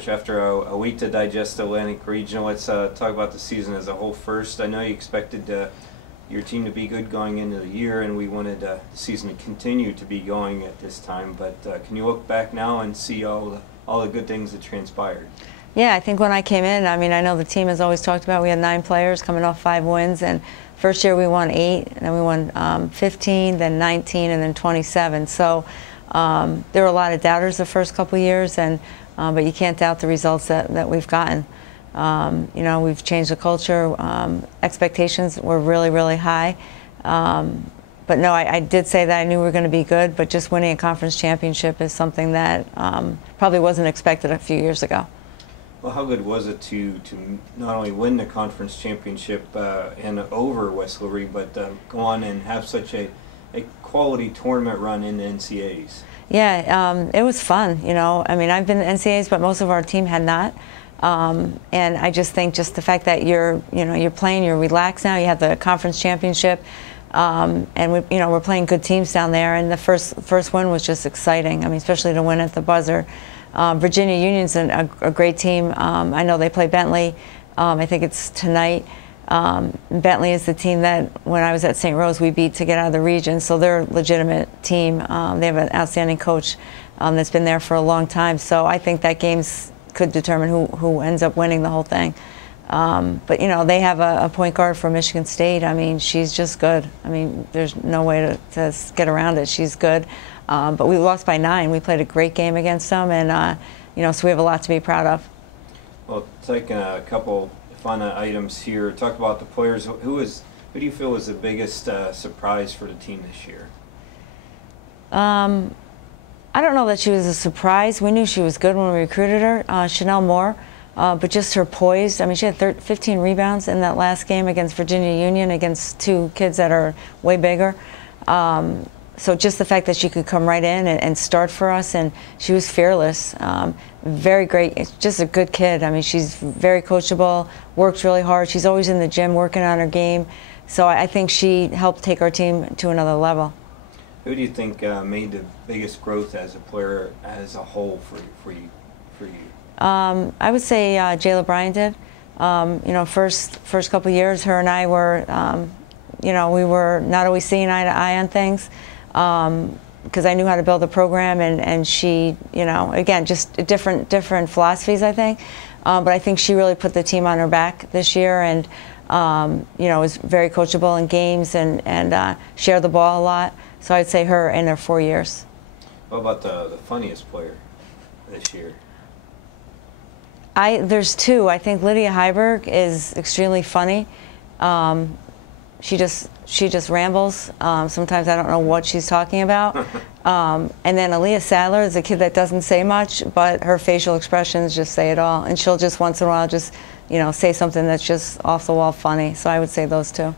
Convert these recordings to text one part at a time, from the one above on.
Coach, after a week to digest Atlantic Regional, let's talk about the season as a whole first. I know you expected your team to be good going into the year, and we wanted the season to continue to be going at this time. But can you look back now and see all the good things that transpired? Yeah, I think when I came in, I mean, I know the team has always talked about we had 9 players coming off 5 wins, and first year we won 8, and then we won 15, then 19, and then 27. So there were a lot of doubters the first couple of years, and but you can't doubt the results that we've gotten. You know, we've changed the culture. Expectations were really, really high. But no, I did say that I knew we were going to be good, but just winning a conference championship is something that probably wasn't expected a few years ago. Well, how good was it to not only win the conference championship and over West Liberty, but go on and have such a quality tournament run in the NCAAs? Yeah, it was fun. You know, I mean, I've been in the NCAAs, but most of our team had not. And I just think just the fact that you're playing, you're relaxed now. You have the conference championship, and we're playing good teams down there. And the first win was just exciting. I mean, especially to win at the buzzer. Virginia Union's a great team. I know they play Bentley. I think it's tonight. Bentley is the team that when I was at St. Rose we beat to get out of the region, so they're a legitimate team. They have an outstanding coach that's been there for a long time. So I think that games could determine who ends up winning the whole thing. But you know, they have a point guard from Michigan State. I mean, she's just good. I mean, there's no way to get around it. She's good. But we lost by 9. We played a great game against them, and you know, so we have a lot to be proud of. Well, taking a couple fun items here. Talk about the players. Who do you feel was the biggest surprise for the team this year? I don't know that she was a surprise. We knew she was good when we recruited her, Chanel Moore. But just her poise. I mean, she had 15 rebounds in that last game against Virginia Union against 2 kids that are way bigger. So just the fact that she could come right in and start for us, and she was fearless. Very great, just a good kid. I mean, she's very coachable, works really hard. She's always in the gym working on her game. So I think she helped take our team to another level. Who do you think made the biggest growth as a player as a whole for you? I would say Jayla Bryan did. You know, first couple of years, her and I were, you know, we were not always seeing eye to eye on things. Because I knew how to build a program, and she, you know, again, just different philosophies, I think. But I think she really put the team on her back this year, and you know, was very coachable in games and shared the ball a lot. So I'd say her in her 4 years. What about the funniest player this year? There's 2. I think Lydia Heiberg is extremely funny. She just rambles. Sometimes I don't know what she's talking about. And then Aaliyah Sadler is a kid that doesn't say much, but her facial expressions just say it all. And she'll just once in a while just, you know, say something that's just off the wall funny. So I would say those 2.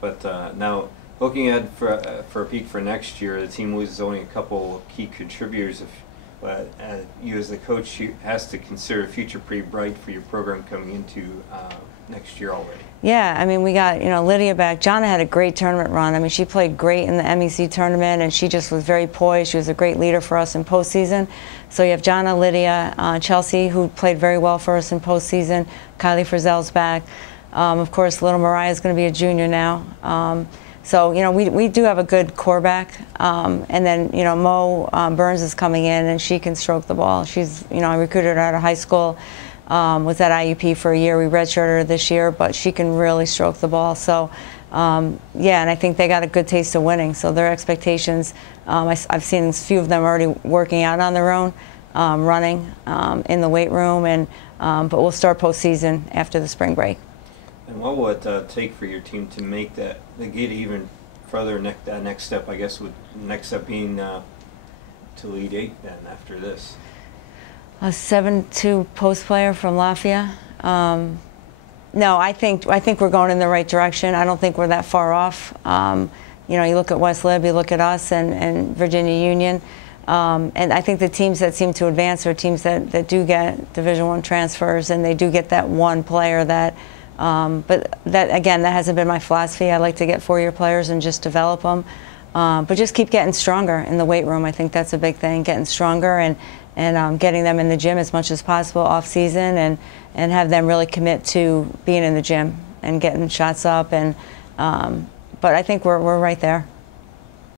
But now, looking ahead for a peek for next year, the team loses only a couple key contributors. But you as the coach, you has to consider the future pretty bright for your program coming into next year already. Yeah, I mean, we got, you know, Lydia back. Jonna had a great tournament run. I mean, she played great in the MEC tournament, and she just was very poised. She was a great leader for us in postseason. So you have Jonna, Lydia, Chelsea, who played very well for us in postseason. Kylie Frizzell's back. Of course, little Mariah is going to be a junior now. So, you know, we do have a good core back. And then, you know, Mo Burns is coming in, and she can stroke the ball. She's, you know, I recruited her out of high school. Was at IUP for a year. We redshirted her this year, but she can really stroke the ball. So, yeah, and I think they got a good taste of winning. So their expectations, I've seen a few of them already working out on their own, running in the weight room, and but we'll start postseason after the spring break. And what will it take for your team to make to get even further that next step? I guess with the next step being to Elite 8 then after this. A 7-2 post player from Lafayette. No, I think we're going in the right direction. I don't think we're that far off. You know, you look at West Lib, you look at us, and Virginia Union, and I think the teams that seem to advance are teams that do get Division I transfers, and they do get that one player that. But that again, that hasn't been my philosophy. I like to get 4-year players and just develop them. But just keep getting stronger in the weight room. I think that's a big thing, getting stronger and getting them in the gym as much as possible off season, and have them really commit to being in the gym and getting shots up. And but I think we're right there.